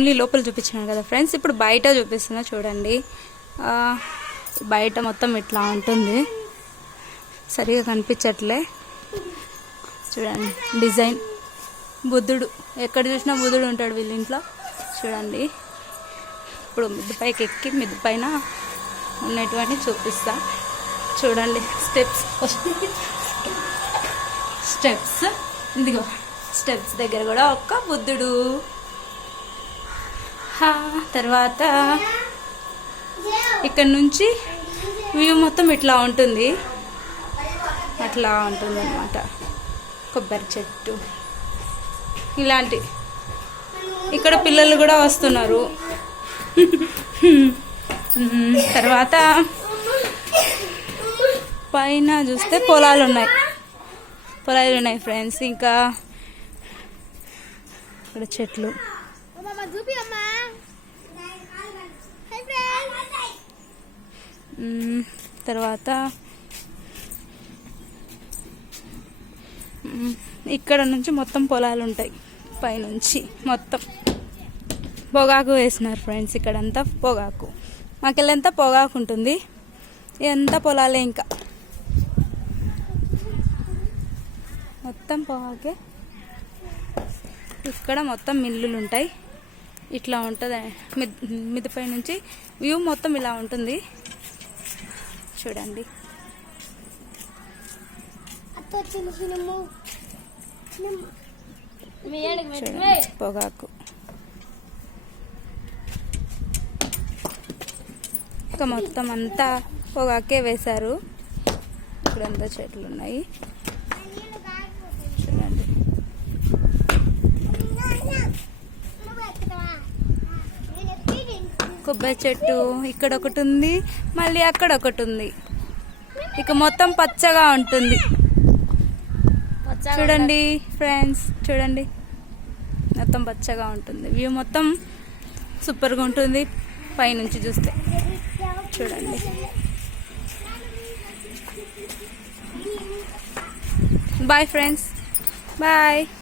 Only లోపల చూపించినాను కదా friends. ఇప్పుడు బయట చూపిస్తున్నా చూడండి. బయట మొత్తం ఇట్లా ఉంటుంది, సరిగా కనిపించట్లే. చూడండి డిజైన్, బుద్ధుడు, ఎక్కడ చూసినా బుద్ధుడు ఉంటాడు వీళ్ళ ఇంట్లో. చూడండి ఇప్పుడు మిద్ది పైకి ఎక్కి మిద్ది పైన ఉన్నటువంటి చూపిస్తా. చూడండి స్టెప్స్ ఇదిగో స్టెప్స్ దగ్గర కూడా ఒక్క బుద్ధుడు. తర్వాత ఇక్కడ నుంచి వ్యూ మొత్తం ఇట్లా ఉంటుంది, అట్లా ఉంటుంది అన్నమాట. కొబ్బరి చెట్టు ఇలాంటి, ఇక్కడ పిల్లలు కూడా వస్తున్నారు. తర్వాత పైన చూస్తే పొలాలు ఉన్నాయి ఫ్రెండ్స్. ఇంకా ఇక్కడ చెట్లు. తర్వాత ఇక్కడ నుంచి మొత్తం పొలాలు ఉంటాయి, పైనుంచి మొత్తం పొగాకు వేసినారు ఫ్రెండ్స్. ఇక్కడంతా పొగాకు, మాకెళ్ళంతా పొగాకు ఉంటుంది, ఎంత పొలాలే, ఇంకా మొత్తం పొగాకే. ఇక్కడ మొత్తం మిల్లులు ఉంటాయి, ఇట్లా ఉంటుంది. మిద్దపై నుంచి వ్యూ మొత్తం ఇలా ఉంటుంది చూడండి. పొగాకు ఇంకా మొత్తం అంతా పొగాకే వేశారు. ఇక్కడంతా చెట్లు ఉన్నాయి చూడండి. కొబ్బరి చెట్టు ఇక్కడ ఒకటి ఉంది, మళ్ళీ అక్కడ ఒకటి ఉంది. ఇక మొత్తం పచ్చగా ఉంటుంది చూడండి ఫ్రెండ్స్. చూడండి మొత్తం పచ్చగా ఉంటుంది, వ్యూ మొత్తం సూపర్గా ఉంటుంది పైనుంచి చూస్తే. చూడండి బాయ్ ఫ్రెండ్స్, బాయ్.